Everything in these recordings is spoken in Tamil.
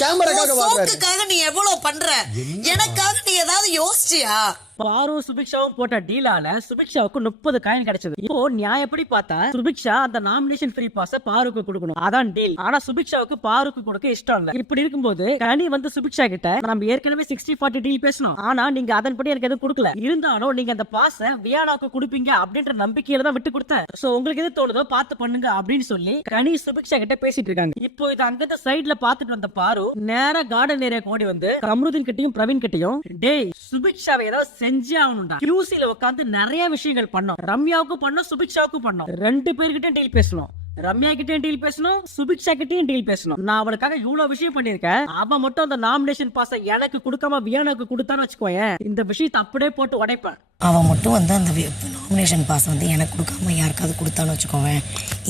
கேமராக்காக நீ எவ்வளவு பண்ற? எனக்காக நீ ஏதாவது யோசிச்சியா? பாரு சுபிக்ஷாவும் போட்ட டீலால சுபிக்ஷாவுக்கு 30 காயின் கிடைச்சது. இப்போ நியாயப்படி பார்த்தா சுபிக்ஷா அந்த நாமினேஷன் ஃப்ரீ பாஸ பாருக்கு கொடுக்கணும், அதான் டீல். ஆனா சுபிக்ஷாவுக்கு பாருக்கு கொடுக்க இஷ்டம் இல்ல. இப்படி இருக்கும்போது கனி வந்து சுபிக்ஷா கிட்ட நம்ம ஏற்கனவே 60-40 டீல் பேசணும், ஆனா நீங்க அதன்படி எனக்கு எதுவும் கொடுக்கல, இருந்தாலும் நீங்க அந்த பாஸ வியானாவுக்கு கொடுப்பீங்க அப்படின்ற நம்பிக்கையில தான் விட்டு கொடுத்தேன். சோ உங்களுக்கு எது தோணுதோ பார்த்து பண்ணுங்க அப்படின்னு சொல்லி கனி சுபிக்ஷா கிட்ட பேசிட்டு இருக்காங்க. இப்போ இது அங்கிருந்து சைட்ல பாத்துட்டு வந்த பாரு நேரா கார்டன் ஏரியா ஓடி வந்து கமருதீன் கிட்டையும் பிரவீன் கிட்டையும், டேய் சுபிக்ஷாவை ஏதாவது செஞ்சே ஆகணும்டா. கியூசில உட்கார்ந்து நிறைய விஷயங்கள் பண்ணோம், ரம்யாவுக்கும் பண்ணோம், சுபிக்ஷாவுக்கும் பண்ணோம், 2 பேர்கிட்டயும் டீல் பேசணும். ரம்யா கிட்டயும் டீல் பேசணும், சுபிக்ஷா கிட்டயும் டீல் பேசணும். நான் அவளுக்காக இவ்வளவு விஷயம் பண்ணிருக்கேன். அவன் மட்டும் அந்த நாமினேஷன் பாஸ எனக்கு கொடுக்காம வியானாக்கு கொடுத்தான்னு வச்சுக்கோயேன், இந்த விஷயத்தை அப்படியே போட்டு உடைப்பேன். அவன் மட்டும் வந்து அந்த நாமினேஷன் பாஸ் வந்து எனக்கு கொடுக்காம யாருக்காவது கொடுத்தான்னு வச்சுக்கோவேன்,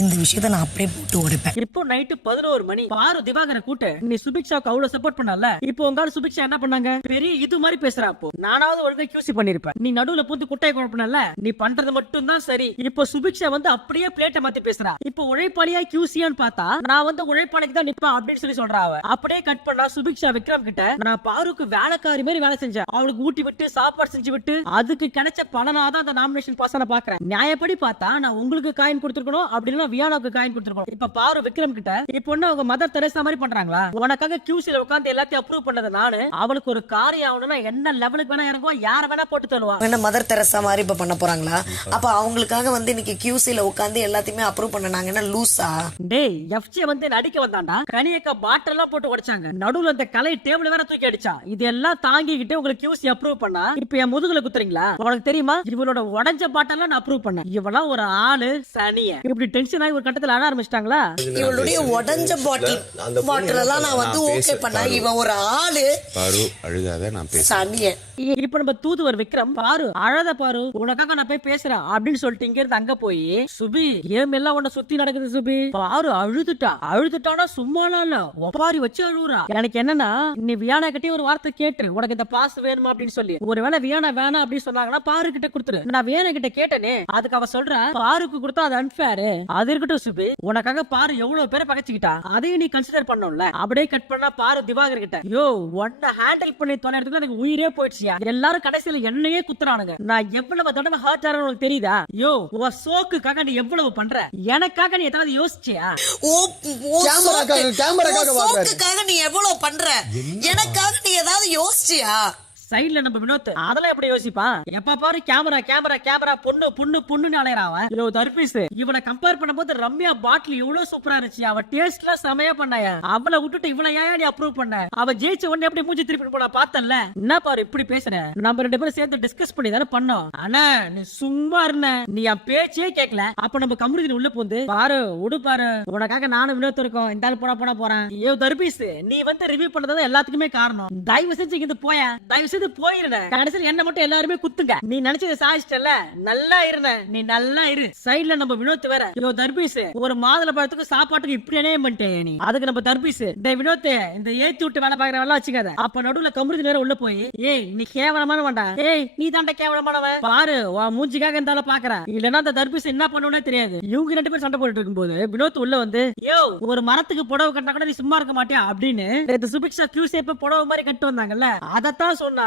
இந்த விஷயத்த நான் அப்படியே போட்டு உடைப்பேன். இப்போ நைட்டு 11 மணி. பாரு திவாகரை கூட்டு நீ சுபிக்ஷாவுக்கு அவ்வளவு சப்போர்ட் பண்ணல. இப்போ உங்க சுபிக்ஷா என்ன பண்ணாங்க, பெரிய இது மாதிரி பேசுறா. அப்போ நானாவது ஒழுங்கா கியூசி பண்ணிருப்பேன், நீ நடுவுல பூந்து குட்டையை குழப்பினல, நீ பண்றது மட்டும் தான் சரி. இப்போ சுபிக்ஷா வந்து அப்படியே பிளேட்டை மாத்தி பேசுறா. இப்போ உழைப்பாளியா கியூசியான்னு பார்த்தா நான் வந்து உழைப்பாளிக்கு தான் நிப்பேன் அப்படின்னு சொல்லி சொல்றா. அவ அப்படியே கட் பண்ணா சுபிக்ஷா விக்ரம் கிட்ட, நான் பாருக்கு வேலைக்காரி மாதிரி வேலை செஞ்சேன், அவளுக்கு ஊட்டி விட்டு சாப்பாடு செஞ்சு விட்டு அதுக்கு கிடைச்ச பலனாதான் அந்த நாமினேஷன் பாஸ் நான் பாக்குறேன். நியாயப்படி பார்த்தா நான் உங்களுக்கு காயின் கொடுத்துருக்கணும், அப்படின்னா வியானாவுக்கு காயின் கொடுத்துருக்கணும். இப்ப பாரு விக்ரம் கிட்ட இப்போ என்ன அவங்க மதர் தெரேசா மாதிரி பண்றாங்களா? உனக்காக கியூசில உட்கார்ந்து எல்லாத்தையும் அப்ரூவ் பண்ணது நானு. அவளுக்கு ஒரு காரியம் ஆகணும்னா என்ன லெவலுக்கு வேணா இறங்குவா, யார வேணா போட்டு தருவா. என்ன மதர் தெரேசா மாதிரி இப்ப பண்ண போறாங்களா? அப்ப அவங்களுக்காக வந்து இன்னைக்கு கியூசில உட்கார்ந்து எல்லாத்தையுமே அப்ரூவ் பண்ணனாங்கன்னா லூசா? டேய் எஃப்ஜே வந்து நடிக்க வந்தாண்டா, கனியக்கா பாட்டில் எல்லாம் போட்டு உடைச்சாங்க, நடுவுல அந்த கலை டேபிள் வேற தூக்கி அடிச்சா. இதெல்லாம் தாங்கிக்கிட்டு உங்களுக்கு கியூசி அப்ரூவ் பண்ணா இப்ப என் முதுகுல குத்துறீங்களா? உனக்கு தெரியுமா இவளோட உடைஞ்ச பாட்டெல்லாம் நான் அப்ரூவ் பண்ணேன். இவெல்லாம் ஒரு ஆளு சனிய. இப்படி டென்ஷன் ஆகி ஒரு கட்டத்துல அழ ஆரம்பிச்சிட்டாங்களா? இவளுடைய உடைஞ்ச பாட்டில் எல்லாம் நான் வந்து ஓகே பண்ணா இவன் ஒரு ஆளு பாரு அழுகாத, நான் சனிய. இப்ப நம்ம தூதுவர் விக்ரம் பாரு அழத பாரு உனக்காக நான் போய் பேசுறேன் அப்படின்னு சொல்லிட்டு இங்க இருந்து அங்க போய், சுபி கேம் எல்லாம் உன்னை சுத்தி நடக்குது சுபி. பாரு அழுதுட்டானா சும்மாலாம் இல்ல, ஒப்பாரி வச்சு அழுவுறா. எனக்கு என்னன்னா நீ வியானா கிட்டே ஒரு வார்த்தை கேட்டு உனக்கு இந்த பாஸ் வேணுமா அப்படின்னு சொல்லி, ஒருவேளை வியானா வேணாம் அப்படின்னு சொன்னாங்கன்னா பாரு கிட்ட கொடுத்துரு. நான் வியானா கிட்ட கேட்டனே, அதுக்கு அவ சொல்றா பாருக்கு கொடுத்தா அது அன்ஃபேர். அது இருக்கட்டும் சுபி, உனக்காக பாரு எவ்வளவு பேரை பகச்சுக்கிட்டா, அதையும் நீ கன்சிடர் பண்ணணும்ல. அப்படியே கட் பண்ணா பாரு திவாகர் கிட்ட, யோ உன்னை ஹேண்டில் பண்ணி தொலைறதுக்கு எனக்கு உயிரே போயிடுச்சு. எல்லாரும் கடைசியில என்னையே குத்துறானுங்க, நான் எவ்வளவு தடவை ஹர்ட் ஆறேன்னு உனக்கு தெரியுதா? யோ உன் சோக்குக்காக நீ எவ்வளவு பண்ற, எனக்காக நீ ஏதாவது யோசிச்சியா? கேமராக்காக நீ எவ்வளவு பண்ற, எனக்காக நீ ஏதாவது யோசிச்சியா? சைடுல நம்ம வினோத் அதெல்லாம் எப்படி யோசிப்பான்? எப்ப பாரு கேமரா கேமரா கேமரா பொண்ணு பொண்ணு பொண்ணுன்னு அலையறான். இவ தர்பீஸ். இவனை கம்பேர் பண்ணும்போது ரம்யா பாட்டில் இவ்வளவு சூப்பரா இருந்துச்சு, அவ டேஸ்ட்ல செமையா பண்ணாயா. அவளை விட்டுட்டு இவளை ஏன் நீ அப்ரூவ் பண்ண? அவ ஜெயிச்ச உடனே எப்படி மூஞ்சி திருப்பி போனா பார்த்தல. என்ன பாரு இப்படி பேசுற? நம்ம 2 பேரும் சேர்ந்து டிஸ்கஸ் பண்ணி தானே பண்ணோம். ஆனா நீ சும்மா இருந்த, நீ என் பேச்சே கேட்கல. அப்ப நம்ம கம்முனு உள்ள போந்து பாரு விடு பாரு, உனக்காக நானும் வினோத் இருக்கோம், இந்த ஆள் போனா போறேன். ஏ தர்பீஸ், நீ வந்து ரிவ்யூ பண்ணது எல்லாத்துக்குமே காரணம். தயவு செஞ்சு இங்க போயா, தயவு செஞ்சு போயிருந்த. கடைசியில் என்ன மட்டும் எல்லாருமே குத்துங்க. நீ நினைச்சது சாதிச்சிட்டல, நல்லா இருந்த, நீ நல்லா இரு. சைடுல நம்ம வினோத் வேற, யோ தர்பீஸ் ஒரு மாதுளை பழத்துக்கு சாப்பாட்டுக்கு இப்படி என்ன பண்ணிட்டே நீ? அதுக்கு நம்ம தர்பீஸ், டேய் வினோத் இந்த ஏத்தி விட்டு வேலை பாக்குறவெல்லாம் வச்சுக்காத. அப்ப நடுவுல கமருதி நேரம் உள்ள போய், ஏய் நீ கேவலமான வேண்டா, ஏய் நீ தாண்ட கேவலமானவன் பாரு, உன் மூஞ்சிக்காக இருந்தாலும் பாக்குறேன், இல்லன்னா அந்த தர்பீஸ் என்ன பண்ணுவனே தெரியாது. இவங்க 2 பேரும் சண்டை போட்டுட்டு இருக்கும்போது வினோத் உள்ள வந்து, யோ ஒரு மரத்துக்கு புடவை கட்டினா கூட நீ சும்மா இருக்க மாட்டியா அப்படின்னு சுபிக்ஷா கியூ சேப்ப புடவை மாதிரி கட்டு வந்தாங்கல்ல, அதத்தான் சொன்னாரா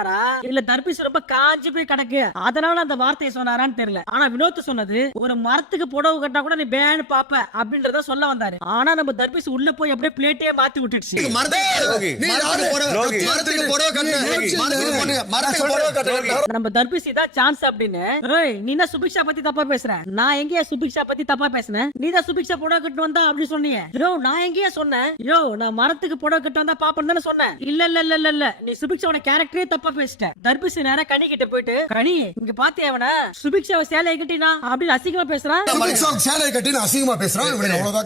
இல்ல தர்பீஸ் ரொம்ப காஞ்சி போய் கிடக்கு அதனால அந்த வார்த்தையை சொன்னாரான்னு தெரியல. ஆனா வினோத் சொன்னது ஒரு மரத்துக்கு புடவை கட்டினா கூட நீ பேன் பாப்ப அப்படின்றத சொல்ல வந்தாரு. ஆனா நம்ம தர்பீஸ் உள்ள போய் அப்படியே பிளேட்டே மாத்தி விட்டுடுச்சு. நம்ம தர்பீஸ் தான் சான்ஸ் அப்படின்னு. நீ என்ன சுபிக்ஷா பத்தி தப்பா பேசுற? நான் எங்கேயா சுபிக்ஷா பத்தி தப்பா பேசுனேன்? நீ தான் சுபிக்ஷா புடவை கட்டு வந்தா அப்படி சொன்னீங்க. யோ நான் எங்கேயா சொன்னேன்? யோ நான் மரத்துக்கு புடவை கட்டு வந்தா பாப்பேன்னு தானே சொன்னேன். இல்ல இல்ல இல்ல இல்ல நீ சுபிக்ஷாவோட கேரக்டரே தப்பா பேசிட்ட. தர்பீஸ் நேரா கனி கிட்ட போயிட்டு, கனி இங்க பாத்தியா அவன சுபிக்ஷாவை சேலைய கட்டினா அப்படின்னு அசிங்கமா பேசுறான். சுபிக்ஷாவை சேலைய கட்டினா அசிங்கமா பேசுறான்.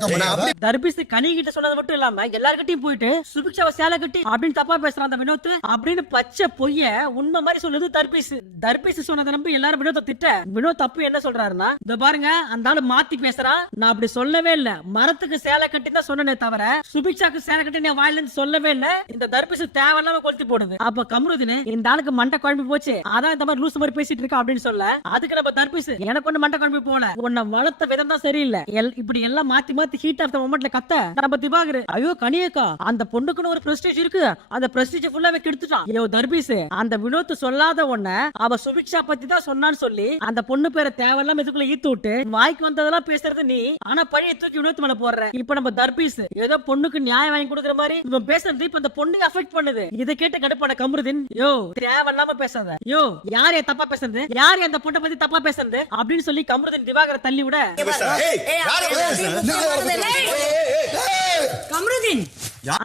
அவ்வளவுதான். தர்பீஸ் கனி கிட்ட சொன்னது மட்டும் இல்லாம எல்லார்கிட்டயும் போயிட்டு சுபிக்ஷாவை சேலை கட்டி அப்படின்னு தப்பா பேசுறான் அந்த வினோத் அப்படின்னு பச்சை பொய்ய உண்மை மாதிரி சொல்லுது தர்பீஸ். தர்பீஸ் சொன்னதை நம்பி எல்லாரும் வினோத் திட்ட, வினோத் தப்பு என்ன சொல்றாருன்னா, இந்த பாருங்க அந்த ஆளு மாத்தி பேசுறான், நான் அப்படி சொல்லவே இல்ல, மரத்துக்கு சேலை கட்டி தான் சொன்னனே தவிர சுபிக்ஷாக்கு சேலை கட்டி நான் வாயில இருந்து சொல்லவே இல்ல. இந்த தர்பீஸ் தேவையில்லாம கொளுத்தி போடுது. அப்ப கமருதீன் இந்த ஆளுக்கு மண்டை குழம்பி போச்சு, அதான் இந்த மாதிரி லூசு மாதிரி பேசிட்டு இருக்கா அப்படின்னு சொல்ல, அதுக்கு நம்ம தர்பீஸ் எனக்கு ஒண்ணு மண்டை குழம்பி போல, உன்னை வளர்த்த விதம் தான் சரியில்லை, இப்படி எல்லாம் மாத்தி மாத்தி ஹீட் ஆஃப் த மொமெண்ட்ல கத்த நம்ம திவாகர், ஐயோ கனியக்கா அந்த பொண்ணுக்குன்னு ஒரு பிரஸ்டீஜ் இருக்கு, அந்த பிரஸ்டீஜ் ஃபுல்லாவே கெடுத்துட்டான். ஐயோ தர்பீஸ், அந்த வினோத் சொல்லாத ஒண்ண அவ சுபிக்ஷா பத்தி தான் சொன்னான்னு சொல்லி அந்த பொண்ணு பேரை தேவையில்லாம இதுக்குள்ள ஈத்து விட்டு வாய்க்கு வந்ததெல்லாம் பேசுறது நீ, ஆனா பழைய தூக்கி வினோத் மேல போடுற. இப்ப நம்ம தர்பீஸ் ஏதோ பொண்ணுக்கு நியாயம் வாங்கி கொடுக்குற மாதிரி இவன் பேசுறது இப்ப அந்த பொண்ணு அஃபெக்ட் பண்ணுது. இதை கேட்டு கடுப்பான கமருதீன், யோ தேவையில்லாம பேசாத, யோ யார் தப்பா பேசுறது, யார் அந்த பொண்ணை பத்தி தப்பா பேசுறது அப்படின்னு சொல்லி கமருதீன் திவாகரை தள்ளி விட, கமருதீன்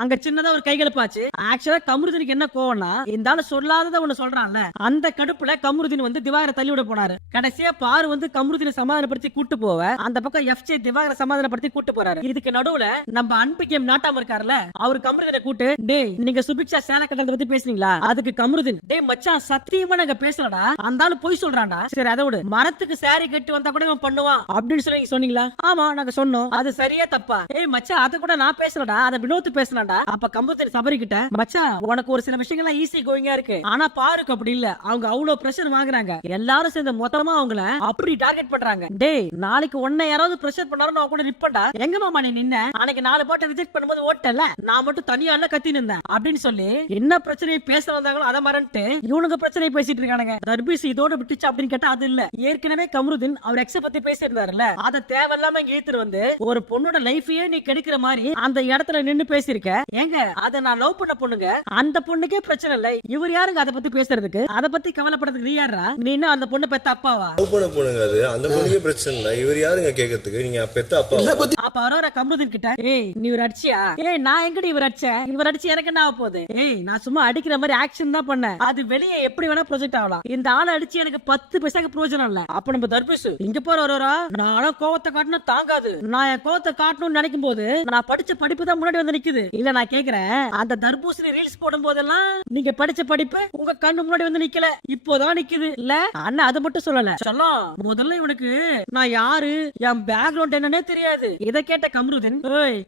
அங்க சின்னதா ஒரு கைகலப்பாச்சு. ஆக்சுவலா கமருதீனுக்கு என்ன கோவம்னா, இந்த ஆளு சொல்லாதத ஒண்ணு சொல்றான்ல, அந்த கடுப்புல கமருதீன் வந்து திவாகரை தள்ளி விட போனாரு. கடைசியா பாரு வந்து கமருதீனை சமாதானப்படுத்தி கூட்டு போவ, அந்த பக்கம் எஃப்ஜே திவாகரை சமாதானப்படுத்தி கூட்டு போறாரு. இதுக்கு நடுவுல நம்ம அன்பு கேம் நாட்டாம இருக்காருல்ல, அவரு கமருதீனை கூட்டு, டேய் நீங்க சுபிக்ஷா சேலை கட்டறத பத்தி பேசுனீங்களா, அதுக்கு கமருதீன், டேய் மச்சான் சத்தியமா நாங்க பேசலடா, அந்த ஆளு போய் சொல்றான்டா, சரி அதை விடு, மரத்துக்கு சாரி கட்டி வந்தா கூட இவன் பண்ணுவான் அப்படின்னு சொல்லி சொன்னீங்களா, ஆமா நாங்க சொன்னோம், அது சரியா தப்பா, ஏய் மச்சான் அத கூட நான் பேசலடா, அத வினோத் பேசலடா. அப்ப கம்புத்தர் சபரி கிட்ட, மச்சான் உனக்கு ஒரு சில விஷயங்கள்லாம் ஈஸி கோயிங்கா இருக்கு, ஆனா பாருக்கு அப்படி இல்ல, அவங்க அவ்வளவு பிரஷர் வாங்குறாங்க, எல்லாரும் சேர்ந்து மொத்தமா அவங்கள அப்படி டார்கெட் பண்றாங்க, டேய் நாளைக்கு உன்னை யாராவது பிரஷர் பண்ணாலும் நான் கூட நிப்பண்டா, எங்க மாமா நீ நின்ன, அன்னைக்கு 4 பாட்டை ரிஜெக்ட் பண்ணும்போது ஓட்டல, நான் மட்டும் தனியா இல்ல கத்தி நின்றேன் அப்படின்னு சொல்லி என்ன பிரச்சனையை பேச வந்தாங்களோ அதை மறந்துட்டு இவனுங்க பிரச்சனையை பேசிட்டு இருக்கானுங்க. தர்பீஸ் இதோட விட்டுச்சு அப்படின்னு கேட்டா அது இல்ல, ஏற்கனவே கமருதீன் அவர் எக்ஸ பத்தி பேசியிருந்தாருல்ல, அதை தேவையில்லாம இங்க ஈத்துட்டு வந்து ஒரு பொண்ணோட லைஃபையே நீ கெடுக்கிற மாதிரி அந்த இடத்துல நின்னு பேசியிருக்க. ஏங்க அத நான் லவ் பண்ண பொண்ணுங்க, அந்த பொண்ணுக்கே பிரச்சனை இல்ல, இவர் யாருங்க அதை பத்தி பேசுறதுக்கு, அதை பத்தி கவலைப்படுறதுக்கு நீ யாரா, நீ என்ன அந்த பொண்ணு பெத்த அப்பாவா, லவ் பண்ண பொண்ணுங்க, அது அந்த பொண்ணுக்கே பிரச்சனை இல்ல, இவர் யாருங்க கேக்குறதுக்கு, நீங்க பெத்த அப்பா. அப்ப அவரோட கமருதீன் கிட்ட, ஏய் நீ இவர் அடிச்சியா, ஏய் நான் எங்கடி இவர் அடிச்சேன், இவர் அடிச்சு எனக்கு என்ன ஆக போகுது, ஏய் நான் சும்மா அடிக்கிற மாதிரி ஆக்ஷன் தான் பண்ணேன், அது வெளியே எப்படி வேணா ப்ரொஜெக்ட் ஆகலாம், இந்த ஆளை அடிச்சு எனக்கு 10 பைசாக்கு பிரயோஜனம் இல்ல. அப்ப நம்ம தர்பீஸ் இங்க போற வரா, நானும் கோவத்தை காட்டணும் தாங்காது, நான் என் கோவத்தை காட்டணும்னு நினைக்கும் போது நான் படிச்ச படிப்பு தான் முன்னாடி வந்து நிக்குது. இல்ல நான் கேக்குறேன், அந்த தர்பூசணி ரீல்ஸ் போடும் போதெல்லாம் நீங்க படிச்ச படிப்பு உங்க கண்ணு முன்னாடி வந்து நிக்கல, இப்போதான் நிக்குது இல்ல அண்ணா, அதை மட்டும் சொல்லல சொல்லும். முதல்ல இவனுக்கு நான் யாரு, என் பேக்ரவுண்ட் என்னன்னே தெரியாது. இதை கேட்ட கமருதீன்,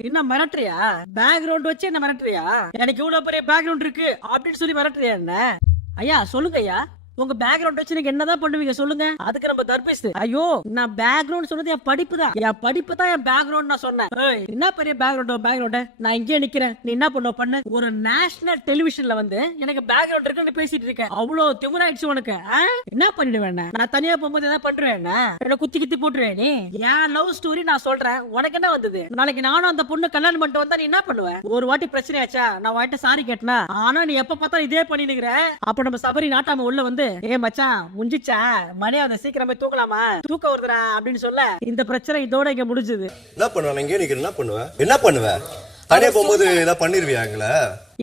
என்ன மிரட்டுறியா, பேக்ரவுண்ட் வச்சு என்ன மிரட்டுறியா, எனக்கு இவ்வளவு பெரிய பேக்ரவுண்ட் இருக்கு அப்படின்னு சொல்லி மிரட்டுறியா என்ன, ஐயா சொல்லுங்க ஐயா உங்க பேக்ரவுண்ட் வச்சு நீங்க என்னதான் பண்ணுவீங்க சொல்லுங்க. அதுக்கு நம்ம தர்பீஸ், ஐயோ நான் பேக்ரவுண்ட் சொன்னது என் படிப்பு தான், என் படிப்பு தான் என் பேக்ரவுண்ட் நான் சொன்னேன். என்ன பெரிய பேக்ரவுண்ட், நான் இங்கே நிக்கிறேன், நீ என்ன பண்ணுவ பண்ண, ஒரு நேஷனல் டெலிவிஷன்ல வந்து எனக்கு பேக்ரவுண்ட் இருக்குன்னு பேசிட்டு இருக்கேன், அவ்வளவு திமிராயிடுச்சு உனக்கு, என்ன பண்ணிடுவேன், நான் தனியா போகும்போது என்ன பண்றேன், என்ன குத்தி கித்தி போட்டுருவேன், நீ என் லவ் ஸ்டோரி நான் சொல்றேன், உனக்கு என்ன வந்தது, நாளைக்கு நானும் அந்த பொண்ணு கல்யாணம் பண்ணிட்டு வந்தா நீ என்ன பண்ணுவ, ஒரு வாட்டி பிரச்சனை ஆச்சா நான் வாட்ட சாரி கேட்டனா, ஆனா நீ எப்ப பார்த்தா இதே பண்ணிடுகிற. அப்ப நம்ம சபரி நாட்டாம உள்ள வந்து, ஏ மச்சான் முஞ்சிச்சா மணியாவது சீக்கிரமே தூக்கலாமா, தூக்க வருதுடா அப்படின்னு சொல்ல இந்த பிரச்சனை இதோட இங்க முடிஞ்சது. என்ன பண்ணுவேன் இங்கே நிக்கிற, என்ன பண்ணுவேன் தனியா போகும்போது ஏதாவது பண்ணிருவியாங்களா.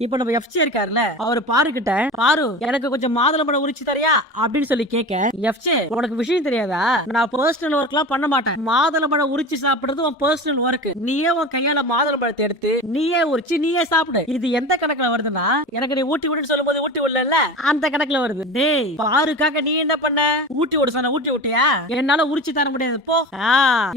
இப்ப நம்ம எஃப்ஜே இருக்காருல்ல, அவர் பாரு கிட்ட, பாரு எனக்கு கொஞ்சம் மாதுளம்பழம் உரிச்சு தரியா அப்படின்னு சொல்லி கேட்க, எஃப்ஜே உனக்கு விஷயம் தெரியாதா, நான் பர்சனல் ஒர்க் எல்லாம் பண்ண மாட்டேன், மாதுளம்பழம் உரிச்சு சாப்பிடுறது உன் பர்சனல் ஒர்க், நீயே உன் கையால மாதுளம்பழத்தை எடுத்து நீயே உரிச்சு நீயே சாப்பிடு, இது எந்த கணக்குல வருதுன்னா எனக்கு நீ ஊட்டி விடுன்னு சொல்லும் போது ஊட்டி விடல அந்த கணக்குல வருது. டேய் பாருக்காக நீ என்ன பண்ண, ஊட்டி விட சொன்ன ஊட்டி விட்டியா, என்னால உரிச்சு தர முடியாது போ.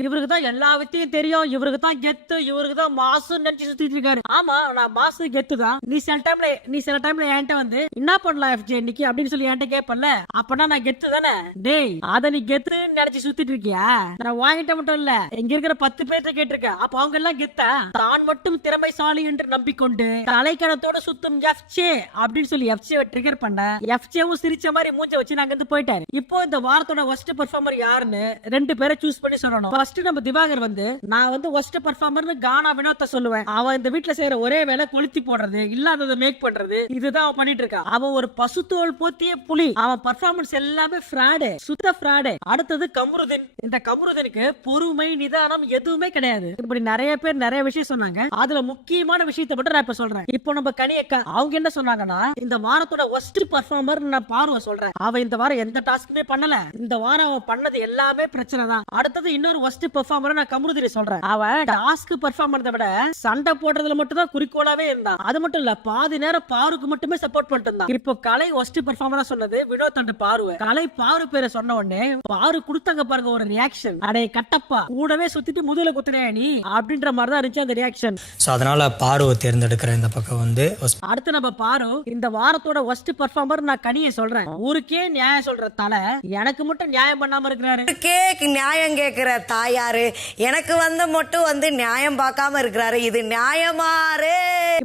இவருக்கு தான் எல்லா வித்தையும் தெரியும், இவருக்கு தான் கெத்து, இவருக்கு தான் மாசு நினைச்சு சுத்திட்டு இருக்காரு. ஆமா நான் மாசு கெத்து தான், நீ சில டைம்ல என்கிட்ட வந்து என்ன பண்ணலாம் எஃப்ஜே இன்னைக்கு அப்படின்னு சொல்லி என்கிட்ட கேட்பல, அப்பனா நான் கெத்து தானே. டேய் அத நீ கெத்து நினைச்சு சுத்திட்டு இருக்கியா, நான் வாங்கிட்ட மட்டும் இல்ல இங்க இருக்கிற 10 பேர்ட்ட கேட்டிருக்கேன், அப்ப அவங்க எல்லாம் கெத்தா, தான் மட்டும் திறமைசாலி என்று நம்பிக்கொண்டு தலைக்கணத்தோட சுத்தும் எஃப்ஜே அப்படின்னு சொல்லி எஃப்ஜே ட்ரிகர் பண்ண, எஃப்ஜேவும் சிரிச்ச மாதிரி மூஞ்ச வச்சு நாங்க வந்து போயிட்டாரு. இப்போ இந்த வாரத்தோட ஒஸ்ட் பெர்ஃபார்மர் யாருன்னு 2 பேரை சூஸ் பண்ணி சொல்லணும். ஃபர்ஸ்ட் நம்ம திவாகர் வந்து, நான் வந்து ஒஸ்ட் பெர்ஃபார்மர்னு கானா வினோத்தை சொல்லுவேன், அவன் இந்த வீட்டுல செய்யற ஒரே வேலை கொளுத்தி போடுறது, இல்லாததை மேக் பண்றது, இதுதான் அவன் பண்ணிட்டு இருக்கான். அவன் ஒரு பசுத்தோல் போத்திய புலி, அவன் பர்ஃபார்மன்ஸ் எல்லாமே ஃப்ராடு, சுத்த ஃப்ராடு. அடுத்தது கமருதீன், இந்த கமருதீனுக்கு பொறுமை நிதானம் எதுவுமே கிடையாது. இப்படி நிறைய பேர் நிறைய விஷயம் சொன்னாங்க, அதுல முக்கியமான விஷயத்தை மட்டும் நான் இப்ப சொல்றேன். இப்போ நம்ம கனியக்கா அவங்க என்ன சொன்னாங்கன்னா, இந்த வாரத்தோட ஒஸ்ட் பர்ஃபார்மர் நான் பார்வை சொல்றேன், அவன் இந்த வாரம் எந்த டாஸ்க்குமே பண்ணல, இந்த வாரம் அவன் பண்ணது எல்லாமே பிரச்சனை தான். அடுத்தது இன்னொரு ஒஸ்ட் பர்ஃபார்மர் நான் கமருதீனை சொல்றேன், அவன் டாஸ்க் பர்ஃபார்ம் பண்றதை விட சண்டை போடுறதுல மட்டும் தான் குறிக்கோளாவே இருந்தான். அது மட்டும் இல்ல இல்ல பாதி நேரம் பாருக்கு மட்டுமே சப்போர்ட் பண்ணிட்டு இருந்தான். இப்போ கலை ஒஸ்ட் பெர்ஃபார்மரா சொன்னது வினோத் அண்ட் பாரு. கலை பாரு பேரை சொன்ன உடனே பாரு கொடுத்தாங்க பாருங்க ஒரு ரியாக்ஷன். அடே கட்டப்பா கூடவே சுத்திட்டு முதுகுல குத்துறியா நீ அப்படின்ற மாதிரி தான் இருந்துச்சு அந்த ரியாக்ஷன். சோ அதனால பாருவை தேர்ந்தெடுக்கிற இந்த பக்கம் வந்து அடுத்து நம்ம பாரு இந்த வாரத்தோட ஒஸ்ட் பெர்ஃபார்மர் நான் கனியை சொல்றேன். ஊருக்கே நியாயம் சொல்ற தலை எனக்கு மட்டும் நியாயம் பண்ணாம இருக்கிறாரு. கேக்கு நியாயம் கேட்கிற தாயாரு எனக்கு மட்டும் வந்து நியாயம் பார்க்காம இருக்கிறாரு. இது நியாயமாரே?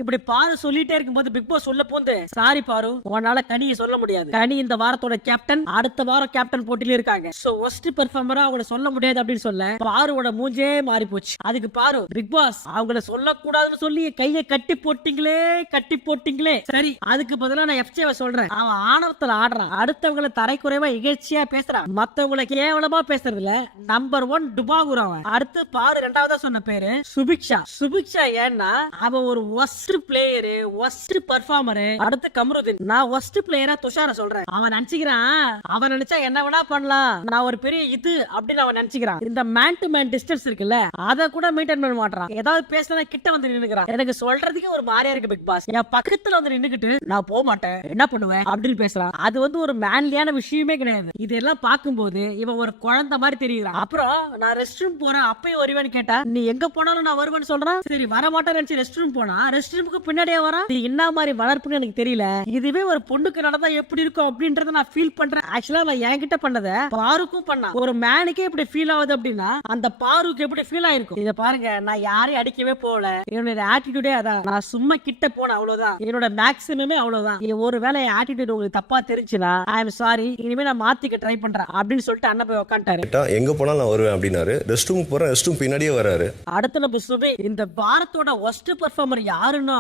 இப்படி பாரு சொல்லிட்டே இருக்கும்போது பிக் பாஸ் சொல்ல போந்து சாரி பாரு உன்னால கனியை சொல்ல முடியாது. கனி இந்த வாரத்தோட கேப்டன், அடுத்த வாரம் கேப்டன் போட்டியில இருக்காங்க. சோ ஒஸ்ட் பெர்ஃபார்மரா அவங்கள சொல்ல முடியாது அப்படின்னு சொல்ல பாருவோட மூஞ்சே மாறி போச்சு. அதுக்கு பாரு பிக் பாஸ் அவங்கள சொல்ல கூடாதுன்னு சொல்லி கையை கட்டி போட்டீங்களே. சரி அதுக்கு பதிலா நான் எஃப்ஜேவை சொல்றேன். அவன் ஆணவத்துல ஆடுறான், அடுத்தவங்களை தரைக்குறைவா இகழ்ச்சியா பேசுறான், மத்தவங்களை கேவலமா பேசுறதுல நம்பர் 1 டுபாகுர் அவன். அடுத்து பாரு ரெண்டாவதா சொன்ன பேரு சுபிக்ஷா. ஏன்னா அவன் ஒரு ஒஸ்ட் பிளேயரு, ஒஸ்ட் பெர்ஃபார்மரு. அடுத்து கமருதீன். நான் ஒஸ்ட் பிளேயரா துஷார சொல்றேன். அவன் நினைச்சா என்ன வேணா பண்ணலாம், நான் ஒரு பெரிய இது அப்படின்னு அவன் நினைச்சுக்கிறான். இந்த மேன் டு மேன் டிஸ்டன்ஸ் இருக்குல்ல அத கூட மெயின்டைன் பண்ண மாட்டான். ஏதாவது பேசினா கிட்ட வந்து நின்னுக்கிறான். எனக்கு சொல்றதுக்கு ஒரு மாதிரியா இருக்கு பிக் பாஸ். என் பக்கத்துல வந்து நின்னுக்கிட்டு நான் போக மாட்டேன் என்ன பண்ணுவேன் அப்படின்னு பேசுறான். அது வந்து ஒரு மேன்லியான விஷயமே கிடையாது. இதெல்லாம் பார்க்கும்போது இவன் ஒரு குழந்தை மாதிரி தெரியுறான். அப்புறம் நான் ரெஸ்ட் ரூம் போறேன் அப்பயும் வருவேன்னு கேட்டா நீ எங்க போனாலும் நான் வருவேன்னு சொல்றான். சரி வர மாட்டேன்னு நினைச்சு ரெஸ்ட் ரூம் போனா ரெஸ்ட் ரூமுக்கு பின்னாடியே வரான். இது என்ன மாதிரி வளர்ப்புன்னு எனக்கு தெரியல. இதுவே ஒரு பொண்ணுக்கு நடந்தா எப்படி இருக்கும் அப்படின்றத நான் ஃபீல் பண்றேன். ஆக்சுவலா நான் என்கிட்ட பண்ணத பாருக்கும் பண்ணா. ஒரு மேனுக்கே இப்படி ஃபீல் ஆகுது அப்படின்னா அந்த பாருக்கு எப்படி ஃபீல் ஆயிருக்கும். இத பாருங்க நான் யாரையும் அடிக்கவே போகல. என்னோட ஆட்டிடியூடே அதான். நான் சும்மா கிட்ட போன அவ்வளவுதான். என்னோட மேக்ஸிமமே அவ்வளவுதான். ஒருவேளை ஆட்டிடியூட் உங்களுக்கு தப்பா தெரிஞ்சுனா ஐ எம் சாரி, இனிமே நான் மாத்திக்க ட்ரை பண்றேன் அப்படின்னு சொல்லிட்டு அண்ணன் போய் உட்காந்துட்டாரு. எங்க போனாலும் நான் வருவேன் அப்படின்னாரு. ரெஸ்ட் ரூம் போறேன், ரெஸ்ட் ரூம் பின்னாடியே வராரு. அடுத்து நம்ம சுபி இந்த வாரத்தோட ஒஸ்ட் பெர்ஃபார்மர் யாருன்னா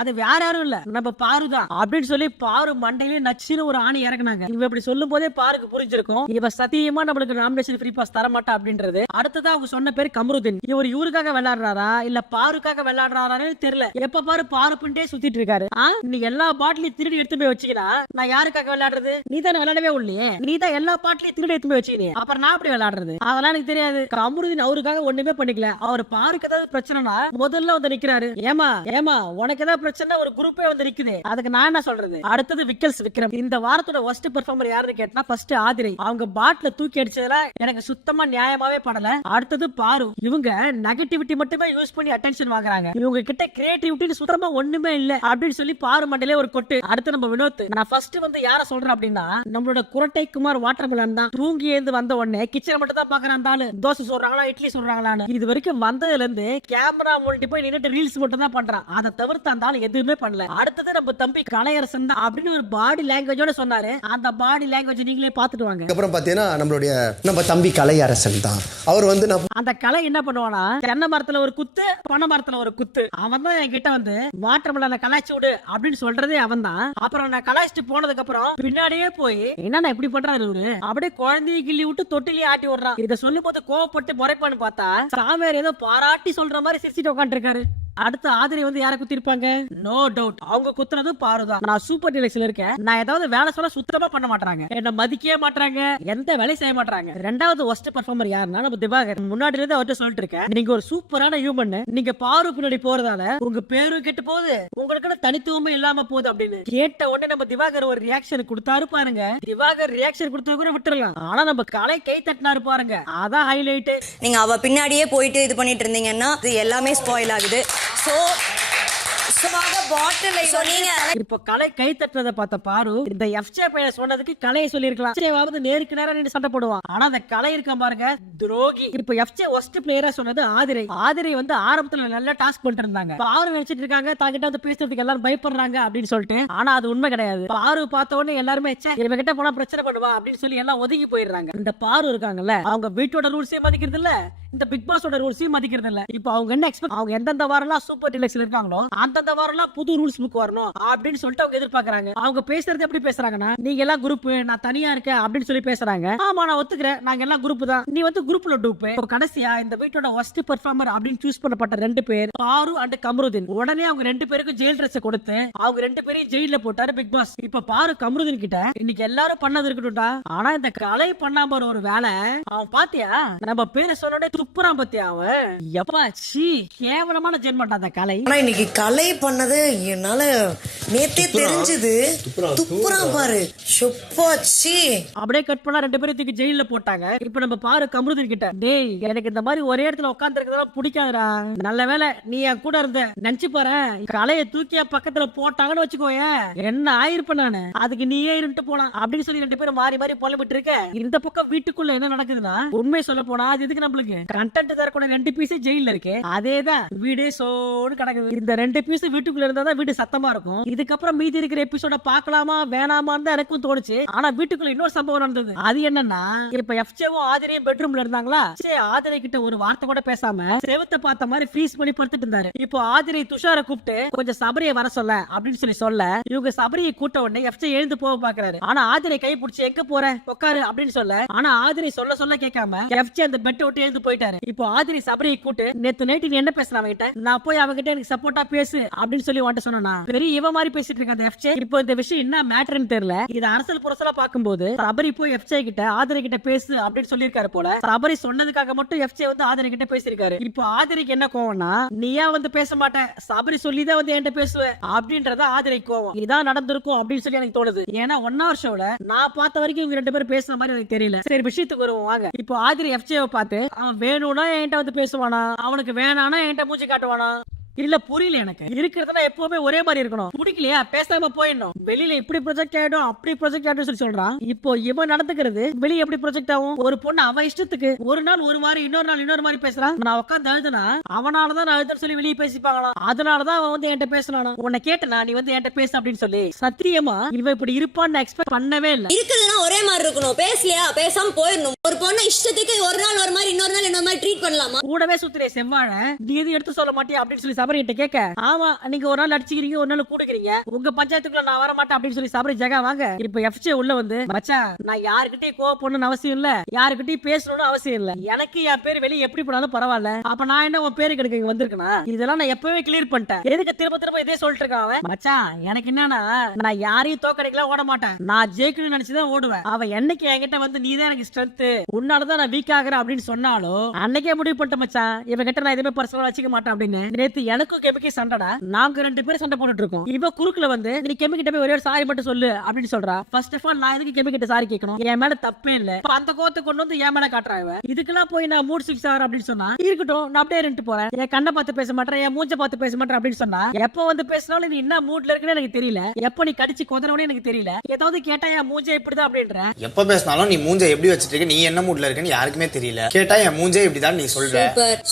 அது வேற யாரும் இல்ல நம்ம பாருதான் அப்படின்னு சொல்லி பாரு மண்டையிலே நச்சுன்னு ஒரு ஆணி இறக்குனாங்க. இவ இப்படி சொல்லும் போதே பாருக்கு புரிஞ்சிருக்கும் இவ சத்தியமா நம்மளுக்கு நாமினேஷன் ஃப்ரீ பாஸ் தர மாட்டா அப்படின்றது. அடுத்ததான் அவங்க சொன்ன பேர் கமருதீன். இவருக்காக விளையாடுறாரா இல்ல பாருக்காக விளையாடுறாரான்னு தெரியல. எப்ப பாரு பாரு பின்டே சுத்திட்டு இருக்காரு. நீ எல்லா பாட்டிலையும் திருடி எடுத்து போய் வச்சுக்கினா நான் யாருக்காக விளையாடுறது? நீ தானே விளையாடவே இல்லையே, நீ தான் எல்லா பாட்டிலையும் திருடி எடுத்து போய் வச்சுக்கினே, அப்புறம் நான் அப்படி விளையாடுறது? அதெல்லாம் எனக்கு தெரியாது. கமருதீன் அவருக்காக ஒண்ணுமே பண்ணிக்கல. அவர் பாருக்கு ஏதாவது பிரச்சனைனா முதல்ல வந்து நிக்கிறாரு. ஏமா உனக்கு ஏதாவது பிரச்சனை ஒரு குரூப்பே வந்து நிக்குது, அதுக்கு நான் என்ன சொல்றது? அடுத்தது விக்ரம். இந்த வாரத்தோட ஒஸ்ட் பெர்ஃபார்மர் யாருன்னு கேட்டா ஃபர்ஸ்ட் ஆதிரை. அவங்க பாட்டில தூக்கி அடிச்சதுல எனக்கு சுத்தமா நியாயமாவே படல. அடுத்தது பாரு. இவங்க நெகட்டிவிட்டி மட்டுமே யூஸ் பண்ணி அட்டென்ஷன் வாங்குறாங்க. இவங்க கிட்ட கிரியேட்டிவிட்டி சுத்தமா ஒண்ணுமே இல்ல அப்படின்னு சொல்லி பாரு மண்டலே ஒரு கொட்டு. அடுத்து நம்ம வினோத். நான் ஃபர்ஸ்ட் வந்து யார சொல்றேன் அப்படின்னா நம்மளோட குரட்டை குமார் வாட்டர்மெலன் தான். தூங்கி எழுந்து வந்த உடனே கிச்சனை மட்டும் தான் பாக்குறான். தோசை சொல்றாங்களா இட்லி சொல்றாங்களான்னு இது வரைக்கும் வந்ததுல இருந்து கேமரா முன்னாடி போய் நின்னுட்டு ரீல்ஸ் மட்டும் தான் பண்றான். அதை தவிர்த்து அந்த ஆள் எதுவுமே பண்ணல. அடுத்தது நம்ம தம்பி கலையரசன் தான் அப்படின்னு ஒரு பாடி லாங்குவேஜோட சொன்னாரு. அந்த பாடி லாங்குவேஜ் நீங்களே பாத்துட்டு வாங்க. அப்புறம் பாத்தீங்கன்னா நம்ம தம்பி கலையரசன் தான். அவர் வந்து அந்த கலை என்ன பண்ணுவானா தென்னை மரத்துல ஒரு குத்து பனை மரத்துல ஒரு குத்து. அவன் தான் என்கிட்ட வந்து வாட்டர்மெலனை கலாய்ச்சி விடு அப்படின்னு சொல்றதே அவன் தான். அப்புறம் நான் கலாய்ச்சிட்டு போனதுக்கு அப்புறம் பின்னாடியே போய் என்ன இப்படி பண்றாரு இவரு அப்படியே குழந்தைய கிள்ளி விட்டு தொட்டிலே ஆட்டி விடுறான். இதை சொல்லும் போது கோவப்பட்டு முறைப்பான்னு பார்த்தா சாமியார் ஏதோ பாராட்டி சொல்ற மாதிரி சிரிச்சிட்டு உட்காந்து இருக்காரு. அடுத்த ஆதிரை வந்து யார குத்திருப்பாங்க? நோ டவுட் அவங்க குத்துறது பாருதான். நான் சூப்பர் டீலக்ஸ்ல இருக்கேன். நான் ஏதாவது வேலை சொல்ல சுத்தமா பண்ண மாட்டாங்க, என்ன மதிக்கவே மாட்டாங்க, எந்த வேலையும் செய்ய மாட்டாங்க. ரெண்டாவது ஒஸ்ட் பெர்ஃபார்மர் யாருன்னா நம்ம திவாகர். முன்னாடில இருந்து அவர்கிட்ட சொல்லிட்டு இருக்கேன், நீங்க ஒரு சூப்பரான ஹியூமன். நீங்க பாரு பின்னாடி போறதால உங்க பேரும் கெட்டு போகுது, உங்களுக்கு தனித்துவமே இல்லாம போகுது அப்படின்னு கேட்ட உடனே நம்ம திவாகர் ஒரு ரியாக்ஷன் கொடுத்தாரு பாருங்க. திவாகர் ரியாக்ஷன் கொடுத்தா கூட விட்டுறலாம், ஆனா நம்ம கலை கை தட்டினாரு பாருங்க, அதான் ஹைலைட். நீங்க அவ பின்னாடியே போயிட்டு இது பண்ணிட்டு இருந்தீங்கன்னா இது எல்லாமே ஸ்பாயில் ஆகுது. சோ இப்ப கலை கை தட்டுறத பார்த்த பாரு இந்த எஃப்ஜே பையன் சொன்னதுக்கு கலையை சொல்லிருக்கலாம். நேருக்கு நேரம் சண்டை போடுவான். ஆனா அந்த கலை இருக்க பாருங்க துரோகி. இப்ப எஃப்ஜே ஒஸ்ட் பிளேயரா சொன்னது ஆதிரை. ஆதிரை வந்து ஆரம்பத்துல நல்லா டாஸ்க் பண்ணிட்டு இருந்தாங்க. பாரு நினைச்சிட்டு இருக்காங்க தாங்கிட்ட வந்து பேசுறதுக்கு எல்லாரும் பயப்படுறாங்க அப்படின்னு சொல்லிட்டு. ஆனா அது உண்மை கிடையாது. பாரு பார்த்த உடனே எல்லாருமே இவங்க கிட்ட போனா பிரச்சனை பண்ணுவா அப்படின்னு சொல்லி எல்லாம் ஒதுங்கி போயிடுறாங்க. இந்த பாரு இருக்காங்கல்ல அவங்க வீட்டோட ரூல்ஸே மதிக்கிறது இல்ல, இந்த பிக் பாஸோட ரூல்ஸையும் மதிக்கிறது இல்ல. இப்ப அவங்க என்ன எக்ஸ்பெக்ட், அவங்க எந்தெந்த வாரம்லாம் சூப்பர் டீலக்ஸ்ல இருக்காங்களோ அந்தந்த வாரம்லாம் புது ரூல்ஸ் புக் வரணும் அப்படின்னு சொல்லிட்டு அவங்க எதிர்பார்க்கறாங்க. அவங்க பேசுறது எப்படி பேசுறாங்கன்னா நீங்க எல்லாம் குரூப், நான் தனியா இருக்கேன் அப்படின்னு சொல்லி பேசுறாங்க. ஆமா நான் ஒத்துக்கிறேன், நாங்க எல்லாம் குரூப் தான், நீ வந்து குரூப்ல டூப். கடைசியா இந்த வீட்டோட ஒஸ்ட் பெர்ஃபார்மர் அப்படின்னு சூஸ் பண்ணப்பட்ட 2 பேர் பாரு அண்ட் கமருதீன். உடனே அவங்க 2 பேருக்கும் ஜெயில் ட்ரெஸ் கொடுத்து அவங்க 2 பேரையும் ஜெயில போட்டாரு பிக் பாஸ். இப்ப பாரு கமருதீன் கிட்ட இன்னைக்கு எல்லாரும் பண்ணது இருக்கட்டும்டா, ஆனா இந்த கலை பண்ணாம ஒரு வேலை அவன் பாத்தியா நம்ம பேரை சொன்னோட துப்புறான் பத்தியா அவன். எப்பா சீ கேவலமான ஜென்மண்டா அந்த கலை. ஆனா இன்னைக்கு கலை பண்ணது என்னால நேத்தே தெரிஞ்சது. துப்புறான் பாரு, சொப்பாச்சி. அப்படியே கட் பண்ணா 2 பேரும் தூக்கி ஜெயில போட்டாங்க. இப்ப நம்ம பாரு கமருதீன் கிட்ட, டேய் எனக்கு இந்த மாதிரி ஒரே இடத்துல உட்கார்ந்து இருக்கிறதெல்லாம் பிடிக்காதுடா, நல்ல வேலை நீ என் கூட இருந்த, நினைச்சு பாரு கலையை தூக்கியா பக்கத்துல போட்டாங்கன்னு வச்சுக்கோயேன், என்ன ஆயிருப்ப நானு, அதுக்கு நீயே இருந்துட்டு போலாம் அப்படின்னு சொல்லி 2 பேரும் மாறி மாறி புலம்பிட்டு இருக்க. இந்த பக்கம் வீட்டுக்குள்ள என்ன நடக்குதுன்னா, உண்மை சொல்ல போனா அது எதுக்கு நம்மளுக்கு கண்டென்ட் தரக்கூட 2 பீஸ் ஜெயில இருக்கு, அதேதான் வீடே சோடு கிடக்குது. இந்த 2 பீஸ் வீட்டுக்குள்ள இருந்தாதான் வீடு சத்தமா இருக்கும். இதுக்கப்புறம் மீதி இருக்கிற எபிசோட பாக்கலாமா வேணாமான்னு தான் எனக்கும் தோணுச்சு. ஆனா வீட்டுக்குள்ள இன்னொரு சம்பவம் நடந்தது. அது என்னன்னா, இப்ப எஃப்ஜேவும் ஆதிரியும் பெட்ரூம்ல இருந்தாங்களா, ஆதிரை கிட்ட ஒரு வார்த்தை கூட பேசாம செவத்தை பார்த்த மாதிரி ஃப்ரீஸ் பண்ணி படுத்துட்டு இருந்தாரு. இப்போ ஆதிரை துஷாரை கூப்பிட்டு கொஞ்சம் சபரியை வர சொல்ல அப்படின்னு சொல்ல, இவங்க சபரியை கூட்ட உடனே எஃப்ஜே எழுந்து போக பாக்குறாரு. ஆனா ஆதிரை கை பிடிச்சி எங்க போற உட்காரு அப்படின்னு சொல்ல, ஆனா ஆதிரை சொல்ல கேட்காம எஃப்ஜே அந்த பெட்டை விட்டு எழுந்து போயிட்டாரு. இப்போ ஆதிரை சபரியை கூட்டு, நேத்து நைட்டு நீ என்ன பேசுற அவங்கிட்ட, நான் போய் அவங்கிட்ட எனக்கு சப்போர்ட்டா பேசு அப்படின்னு சொல்லி வாண்ட சொன்னா, பெரிய இவ மாதிரி பேசிட்டு இருக்க அந்த எஃப்ஜே. இப்போ இந்த விஷயம் என்ன மேட்டர்னு தெரியல. இது அரசல் புரசலா பாக்கும்போது சபரி போய் எஃப்ஜே கிட்ட ஆதிரை கிட்ட பேசு அப்படின்னு சொல்லியிருக்காரு போல. சபரி சொன்னதுக்காக மட்டும் எஃப்ஜே வந்து ஆதிரை கிட்ட பேசியிருக்காரு. இப்போ ஆதிரைக்கு என்ன கோவம்னா, நீயா வந்து பேச மாட்டேன், சபரி சொல்லிதான் வந்து என்கிட்ட பேசுவ அப்படின்றத ஆதிரை கோவம். இதான் நடந்திருக்கும் அப்படின்னு சொல்லி எனக்கு தோணுது. ஏன்னா 1 hour ஷோல நான் பார்த்த வரைக்கும் இவங்க 2 பேரும் பேசுற மாதிரி எனக்கு தெரியல. சரி விஷயத்துக்கு வருவோம் வாங்க. இப்போ ஆதிரை எஃப்ஜேவை பார்த்து, அவன் வேணும்னா என்கிட்ட வந்து பேசுவானா, அவனுக்கு வேணானா என்கிட்ட மூஞ்சி காட்டுவானா, இல்ல புரியல எனக்கு. இருக்கிறதுனா எப்பவுமே ஒரே மாதிரி இருக்கணும், பிடிக்கலையா பேசாம போயிடணும். வெளியில இப்படி ப்ரொஜெக்ட் ஆயிடும் அப்படி ப்ரொஜெக்ட் ஆயிடும் சொல்லி சொல்றான். இப்போ இவன் நடந்துக்கிறது வெளியே எப்படி ப்ரொஜெக்ட் ஆகும்? ஒரு பொண்ணு அவன் இஷ்டத்துக்கு ஒரு நாள் ஒரு மாதிரி இன்னொரு நாள் இன்னொரு மாதிரி பேசுறான். நான் உட்காந்து அழுதுனா அவனாலதான் நான் அழுதுன்னு சொல்லி வெளியே பேசிப்பாங்களாம். அதனாலதான் அவன் வந்து என்கிட்ட பேசணும். உன்னை கேட்டனா நீ வந்து என்கிட்ட பேச அப்படின்னு சொல்லி. சத்தியமா இவன் இப்படி இருப்பான்னு எக்ஸ்பெக்ட் பண்ணவே இல்லை. இருக்குதுன்னா ஒரே மாதிரி இருக்கணும், பேசலையா பேசாம போயிடணும். ஒரு பொண்ணு இஷ்டத்துக்கு ஒரு நாள் ஒரு மாதிரி இன்னொரு நாள் இன்னொரு மாதிரி ட்ரீட் பண்ணலாமா? கூடவே சுத்துறே செவ்வாழ, நீ எது எடுத்து சொல்ல மாட்டியா அப்படின்னு சொல்லி சபரி கிட்ட கேட்க, ஆமா நீங்க ஒரு நாள் அடிச்சுக்கிறீங்க ஒரு நாள் கூடுக்கிறீங்க, உங்க பஞ்சாயத்துக்குள்ள நான் வர மாட்டேன் அப்படின்னு சொல்லி சபரி ஜெகா வாங்க. இப்ப எஃப்ஜே உள்ள வந்து, மச்சான் நான் யாருக்கிட்டே கோவப்படணும்னு அவசியம் இல்ல, யாருக்கிட்டையும் பேசணும்னு அவசியம் இல்ல, எனக்கு என் பேர் வெளியே எப்படி போனாலும் பரவாயில்ல, அப்ப நான் என்ன உன் பேரு கிடைக்க இங்க வந்திருக்கேனா, இதெல்லாம் நான் எப்பவே கிளியர் பண்ணிட்டேன், எதுக்கு திரும்ப திரும்ப இதே சொல்லிட்டு இருக்கான் அவன். மச்சான் எனக்கு என்னன்னா, நான் யாரையும் தோக்கடிக்கலாம் ஓட மாட்டேன், நான் ஜெயிக்கணும்னு நினைச்சுதான் ஓடுவேன். அவன் என்னைக்கு என்கிட்ட வந்து நீதான் எனக்கு ஸ்ட்ரென்த், உன்னாலதான் நான் வீக் ஆகுறேன் அப்படின்னு சொன்னாலும் அன்னைக்கே முடிவு பண்ணிட்டேன் மச்சான், இவன் கிட்ட நான் எதுவுமே பர்சனலா வச்சுக்க மாட்டேன் அப்படின்னு. நேத்து எனக்கும் கெமிக்கி சண்டைடா, நாங்க 2 பேரும் சண்டை போட்டுட்டு இருக்கோம். இவ குறுக்குல வந்து நீ கெமி கிட்ட போய் ஒரே ஒரு சாரி மட்டும் சொல்லு அப்படின்னு சொல்றா. ஃபர்ஸ்ட் ஆஃப் ஆல் நான் எதுக்கு கெமி கிட்ட சாரி கேட்கணும், என் மேல தப்பே இல்ல, அந்த கோவத்தை கொண்டு வந்து என் மேல காட்டுறாங்க. இதுக்கெல்லாம் போய் நான் மூட் ஸ்விட்ச் ஆகிறேன் அப்படின்னு சொன்னா, இருக்கட்டும் நான் அப்படியே இருந்துட்டு போறேன், என் கண்ணை பார்த்து பேச மாட்டேன், என் மூஞ்ச பார்த்து பேச மாட்டேன் அப்படின்னு சொன்னா, எப்ப வந்து பேசினாலும் நீ என்ன மூட்ல இருக்குன்னு எனக்கு தெரியல, எப்ப நீ கடிச்சு கொதறவனே எனக்கு தெரியல, ஏதாவது கேட்டா என் மூஞ்சே இப்படிதான் அப்படின்ற, எப்ப பேசினாலும் நீ மூஞ்ச எப்படி வச்சிட்டு இருக்க, நீ என்ன மூட்ல இருக்கன்னு யாருக்குமே தெரியல, கேட்டா என் மூஞ்சே இப்படிதான் நீ சொல்ற.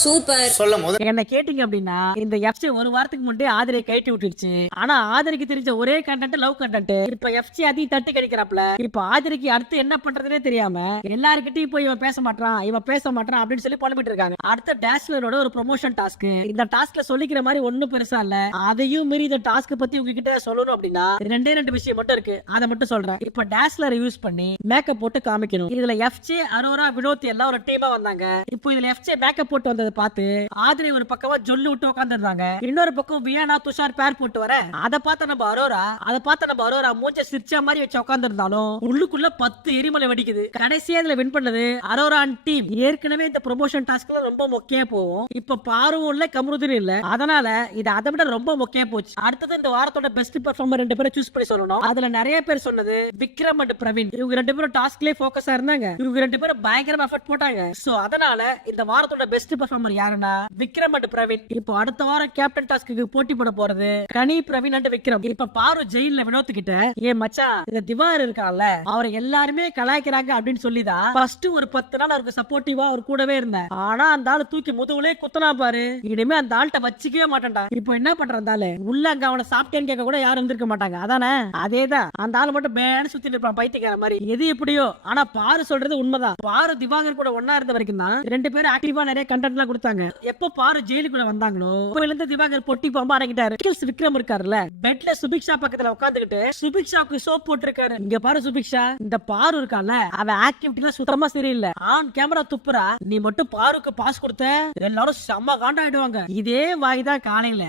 சூப்பர் சொல்லும் போது என்ன கேட்டீங்க அப்படின்னா, இந்த எஃப்ஜே ஒரு வாரத்துக்கு முன்னாடி ஆதிரை கைட்டி விட்டுருச்சு. ஆனா ஆதிரைக்கு தெரிஞ்ச ஒரே கண்டென்ட் லவ் கண்டென்ட். இப்ப எஃப்ஜே அதையும் தட்டி கடிக்கிறாப்ல. இப்ப ஆதிரைக்கு அடுத்து என்ன பண்றதுனே தெரியாம எல்லார்கிட்டயும் போய் இவன் பேச மாட்டான் இவன் பேச மாட்டான் அப்படின்னு சொல்லி புலம்பிட்டு இருக்காங்க. அடுத்த டேஸ்லரோட ஒரு ப்ரொமோஷன் டாஸ்க். இந்த டாஸ்க்ல சொல்லிக்கிற மாதிரி ஒண்ணும் பெருசா இல்ல, அதையும் மீறி இந்த டாஸ்க் பத்தி உங்ககிட்ட சொல்லணும் அப்படின்னா 2 விஷயம் மட்டும் இருக்கு, அதை மட்டும் சொல்றேன். இப்ப டேஸ்லர் யூஸ் பண்ணி மேக்கப் போட்டு காமிக்கணும். இதுல எஃப்ஜே அரோரா வினோத் எல்லாம் ஒரு டீமா வந்தாங்க. இப்போ இதுல எஃப்ஜே மேக்கப் போட்டு வந்ததை பார்த்து ஆதிரை ஒரு பக்கமா ஜொல்லு விட்டு உட்கார்ந்து இருந்தாங்க, இன்னொரு பக்கம் வியானா துஷார் பேர் போட்டு வர, அதை பார்த்த நம்ம அரோரா மூஞ்ச சிரிச்சா மாதிரி வச்சு உட்கார்ந்து இருந்தாலும் உள்ளுக்குள்ள 10 எரிமலை வெடிக்குது. கடைசியா இதுல வின் பண்ணது அரோரா டீம். ஏற்கனவே இந்த ப்ரொமோஷன் டாஸ்க்ல ரொம்ப மொக்கையா போகும், இப்ப பாருவும் இல்ல கமருதீன் இல்ல, அதனால இது அதை விட ரொம்ப மொக்கையா போச்சு. அடுத்தது இந்த வாரத்தோட பெஸ்ட் பெர்ஃபார்மர் 2 பேரை சூஸ் பண்ணி சொல்லணும். அதுல நிறைய பேர் சொன்னது விக்ரம் அண்ட் பிரவீன். இவங்க 2 பேரும் டாஸ்க்லயே ஃபோக்கஸா இருந்தாங்க, இவங்க 2 பேரும் பயங்கரமா எஃபர்ட் போட்டாங்க. சோ அதனால இந்த வாரத்தோட பெஸ்ட் பெர்ஃபார்மர் யாருன்னா விக்ரம் அண்ட் பிரவீன். இப்போ அடுத்த வாரம் கேப்டன் டாஸ்க்கு போட்டி போட போறது கனி, பிரவீன் அண்ட் விக்ரம். இப்ப பாரு ஜெயில வினோத் கிட்ட, ஏ மச்சான் இந்த திவார் இருக்கான்ல அவரை எல்லாருமே கலாய்க்கிறாங்க அப்படின்னு சொல்லிதான் ஃபர்ஸ்ட் ஒரு 10 நாள் அவருக்கு சப்போர்ட்டிவா அவர் கூடவே இருந்தேன். ஆனா அந்த ஆளு தூக்கி முதுகுலே குத்தனா பாரு, இனிமே அந்த ஆள்கிட்ட வச்சுக்கவே மாட்டேன்டா. இப்போ என்ன பண்றாரு உள்ள, அங்க அவனை சாப்பிட்டேன்னு கேட்க கூட யாரும் இருந்திருக்க மாட்டாங்க. அதானே அதேதான், அந்த ஆளு மட்டும் பேன்னு சுத்திட்டு இருப்பான் பைத்தியக்கார மாதிரி. எது எப்படியோ ஆனா பாரு சொல்றது உண்மைதான். பாரு திவாகர் கூட ஒன்னா இருந்த வரைக்கும் தான் 2 பேரும் ஆக்டிவா நிறைய கண்டென்ட் எல்லாம் கொடுத்தாங்க. எப்போ பாரு ஜெயிலுக்குள்ள வந்தாங்களோ இருந்து திவாகர் பொட்டி பாம்பா அடங்கிட்டாரு. விக்ரம் இருக்காருல்ல பெட்ல சுபிக்ஷா பக்கத்துல உட்காந்துக்கிட்டு சுபிக்ஷாவுக்கு சோப் போட்டுருக்காரு. இங்க பாரு சுபிக்ஷா, இந்த பாரு இருக்கால அவன் ஆக்டிவிட்டி சுத்தமா சரியில்லை, ஆன் கேமரா துப்புறா, நீ மட்டும் பாருக்கு பாஸ் கொடுத்த எல்லாரும் செம்ம காண்டாயிடுவாங்க. இதே வாய்தான் காலையில,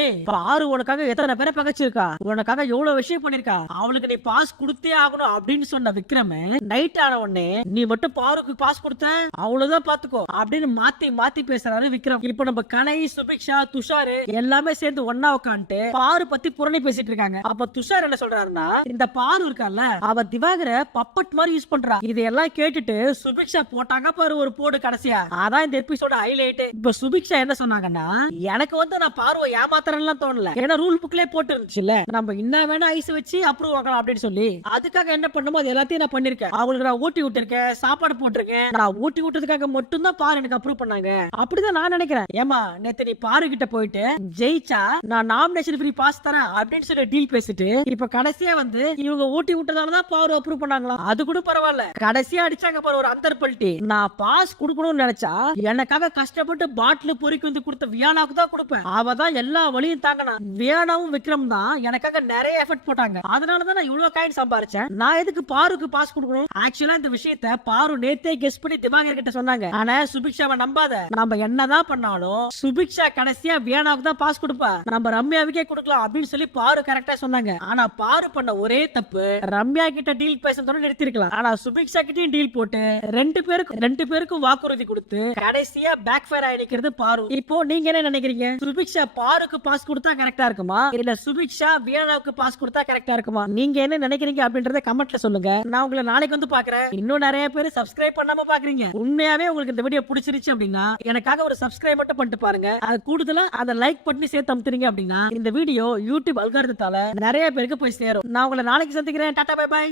ஏய் பாரு உனக்காக எத்தனை பேரை பகச்சிருக்கா, உனக்காக எவ்வளவு விஷயம் பண்ணிருக்கா, அவளுக்கு நீ பாஸ் கொடுத்தே ஆகணும் அப்படின்னு சொன்ன விக்ரம் நைட் ஆன உடனே நீ மட்டும் பாருக்கு பாஸ் கொடுத்த அவ்வளவுதான் பாத்துக்கோ அப்படின்னு மாத்தி மாத்தி பேசுறாரு விக்ரம். இப்ப நம்ம கலை, சுபிக்ஷா, துஷார் எல்லாமே சேர்ந்து ஒன்னா உட்காந்துட்டு பாரு பத்தி புரணி பேசிட்டு இருக்காங்க. அப்ப துஷார் என்ன சொல்றாருன்னா, இந்த பாரு இருக்கால அவ திவாகர பப்பட் மாதிரி யூஸ் பண்றா. இதையெல்லாம் கேட்டுட்டு சுபிக்ஷா போட்டாங்க பாரு ஒரு போடு கடைசியா. அதான் இந்த எபிசோட ஹைலைட். இப்ப சுபிக்ஷா என்ன சொன்னாங்கன்னா, எனக்கு வந்து நான் பார்வை ஏமாத்துறேன்லாம் தோணல, ஏன்னா ரூல் புக்லயே போட்டு இருந்துச்சுல்ல, நம்ம இன்னும் வேணா ஐஸ் வச்சு அப்ரூவ் ஆகலாம் அப்படின்னு சொல்லி அதுக்காக என்ன பண்ணுமோ அது எல்லாத்தையும் நான் பண்ணிருக்கேன். அவங்களுக்கு நான் ஊட்டி விட்டுருக்கேன், சாப்பாடு போட்டிருக்கேன். நான் ஊட்டி விட்டதுக்காக மட்டும் தான் பாரு எனக்கு அப்ரூவ் பண்ணாங்க. அப்படிதான் நான் நினைக்கிறேன். ஏமா நேத்து நீ பாரு கிட்ட போயிட்டு ஜெயிச்சா நான் நாமினேஷன் ஃப்ரீ பாஸ் தரேன் அப்படின்னு சொல்லி டீல் பேசிட்டு இப்ப கடைசியா வந்து இவங்க ஊட்டி விட்டதாலதான் பாரு அப்ரூவ் பண்ணாங்களா? அது கூட பரவாயில்ல, கடைசியா அடிச்சாங்க பாரு ஒரு அந்தர்பல்ட்டி. நான் பாஸ் கொடுக்கணும்னு நினைச்சா எனக்காக கஷ்டப்பட்டு பாட்டில் பொறுக்கி வந்து கொடுத்த வியானாக்கு தான் கொடுப்பேன். அவ தான் எல்லா வழியும் தாங்கினா. வியானாவும் விக்ரம் தான் எனக்காக நிறைய எஃபர்ட் போட்டாங்க. அதனாலதான் நான் இவ்வளவு காயின் சம்பாரிச்சேன். நான் எதுக்கு பாருக்கு பாஸ் கொடுக்கணும்? ஆக்சுவலா இந்த விஷயத்த பாரு நேத்தே கெஸ் பண்ணி திவாகர் கிட்ட சொன்னாங்க. ஆனா சுபிக்ஷாவை நம்பாத, நம்ம என்னதான் பண்ணாலும் சுபிக்ஷா கடைசியா வியானாவுக்கு தான் பாஸ் கொடுப்பா, நம்ம ரம்யாவுக்கே கொடுக்கலாம் அப்படின்னு சொல்லி பாரு கரெக்டா சொன்னாங்க. ஆனா பாரு பண்ண ஒரே தப்பு, ரம்யா கிட்ட டீல் பேசுறதோட நிறுத்திருக்கலாம். ஆனா சுபிக்ஷா கிட்டயும் டீல் போட்டு ரெண்டு பேருக்கும் வாக்குறுதி கொடுத்து கடைசியா பேக் ஃபயர் ஆயிடுக்கிறது பாரு. இப்போ நீங்க என்ன நினைக்கிறீங்க? சுபிக்ஷா பாருக்கு பாஸ் கொடுத்தா கரெக்டா இருக்குமா, இல்ல சுபிக்ஷா வியானாவுக்கு பாஸ் கொடுத்தா கரெக்டா இருக்குமா? நீங்க என்ன நினைக்கிறீங்க அப்படின்றத கமெண்ட்ல சொல்லுங்க. நான் உங்களை நாளைக்கு வந்து பாக்குறேன். இன்னும் நிறைய பேர் சப்ஸ்கிரைப் பண்ணாம பாக்குறீங்க. உண்மையாவே உங்களுக்கு இந்த வீடியோ பிடிச்சிருச்சு அப்படின்னா எனக்காக ஒரு சப்ஸ்கிரைப் மட்டும் பண்ணிட்டு பாருங்க. அது கூடுதலா அதை லைக் பண்ணி சேர்த்து அமுத்துறீங்க அப்படின்னா இந்த வீடியோ யூடியூப் அல்காரிதத்தால நிறைய பேருக்கு போய் சேரும். நான் உங்களை நாளைக்கு சந்திக்கிறேன். Tata bye by.